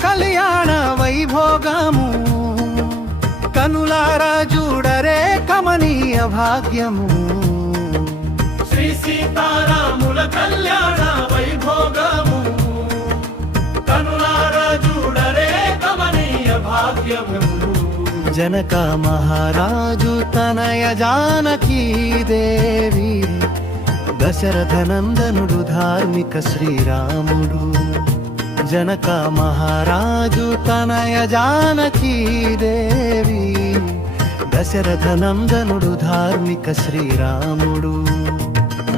కళ్యాణ వైభోగము కనులారా చూడరే కమనీయ భాగ్యము శ్రీ సీతారాముల కళ్యాణ వైభోగము కనులారా చూడరే కమనీయ భాగ్యము జనక మహారాజు తనయ జానకీ దేవి దశరథ నందనుడు ధార్మిక శ్రీరాముడు జనక మహారాజు తనయ జానకీ దేవి దశరథ నందనుడు ధార్మిక శ్రీరాముడు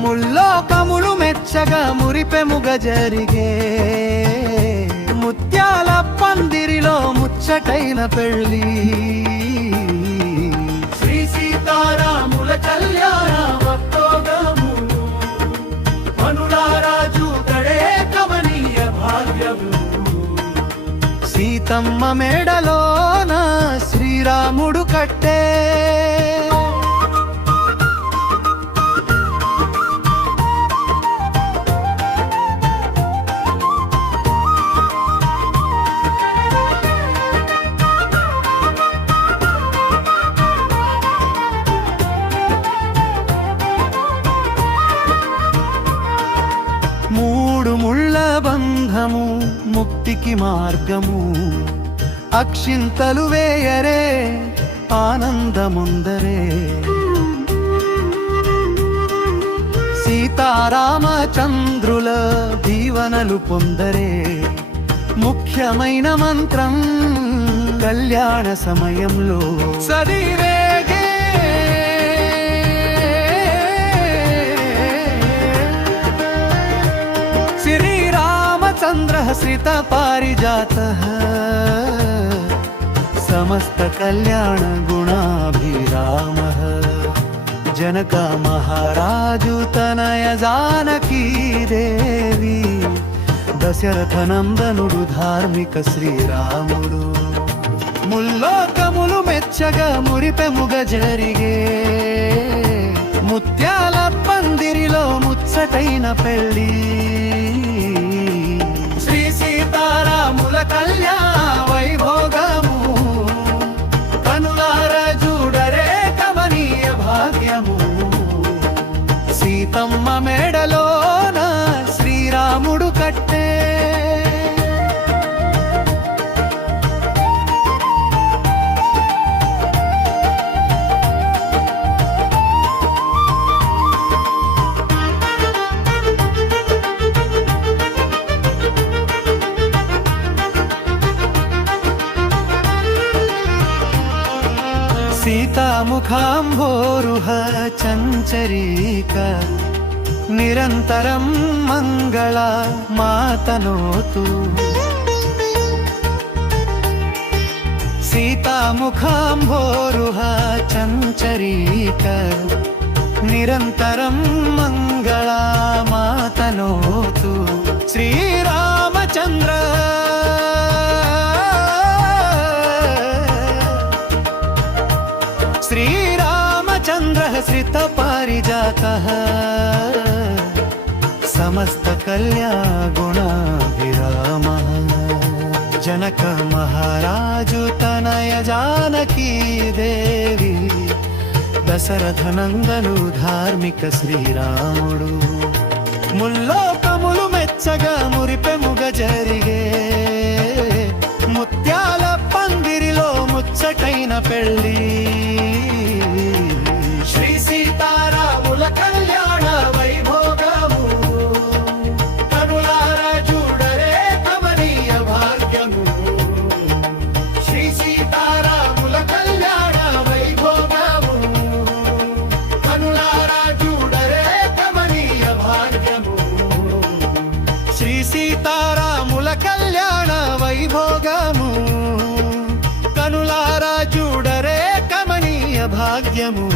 ముల్లోకములు మెచ్చగా మురిపెముగ జరిగే ముత్యాల పందిరిలో ముచ్చటైన పెళ్ళి శ్రీ సీతారాముల కళ్యాణ వైభోగము కనులారా చూడరే కమనీయ భాగ్యము సీతమ్మ మేడలోన శ్రీరాముడు కట్టే మూడు ముళ్ళ బంధము ముక్తికి మార్గము అక్షింతలు వేయరే ఆనందముందరే సీతారామచంద్రుల దీవనలు పొందరే ముఖ్యమైన మంత్రం కళ్యాణ సమయంలో సరివేగే శ్రీరామచంద్రః శ్రిత పారిజాతః సమస్త కళ్యాణ గుణాభిరామః జనక మహారాజు తనయ జానకీ దేవి దశరథ నందనుడు ధార్మిక శ్రీరాముడు ముల్లోకములు మెచ్చగా మురిపెముగ జరిగే ముత్యాల పందిరిలో ముచ్చటైన పెళ్ళి శ్రీ సీతారాముల కళ్యాణ వైభోగము కనులారా చూడరే కమనీయ భాగ్యము సీతమ్మ మేడలోన శ్రీరాముడు కట్టే సీతాముఖాంభోరుహ చంచరీక నిరంతరం మంగళ మాతనోతు సీతాముఖాంభోరుహ చంచరీక నిరంతరం మంగళ మాతనోతు శ్రీరామచంద్ర శ్రీరామచంద్రః శ్రిత పారిజాతః సమస్త కళ్యాణగుణాభిరామః జనక మహారాజు తనయ జానకీ దేవి దశరథ నందను ధార్మిక శ్రీరాముడు ముల్లోకములు మెచ్చగా మురిపెముగ జరిగే ముత్యాల పందిరిలో ముచ్చటైన పెళ్ళి శ్రీ సీతారాముల కళ్యాణ వైభోగము కనులారా చూడరే కమనీయ భాగ్యము శ్రీ సీతారాముల కళ్యాణ వైభోగము కనులారా చూడరే కమనీయ భాగ్యము శ్రీ సీతారాముల కళ్యాణ వైభోగము కనులారా చూడరే కమనీయ భాగ్యము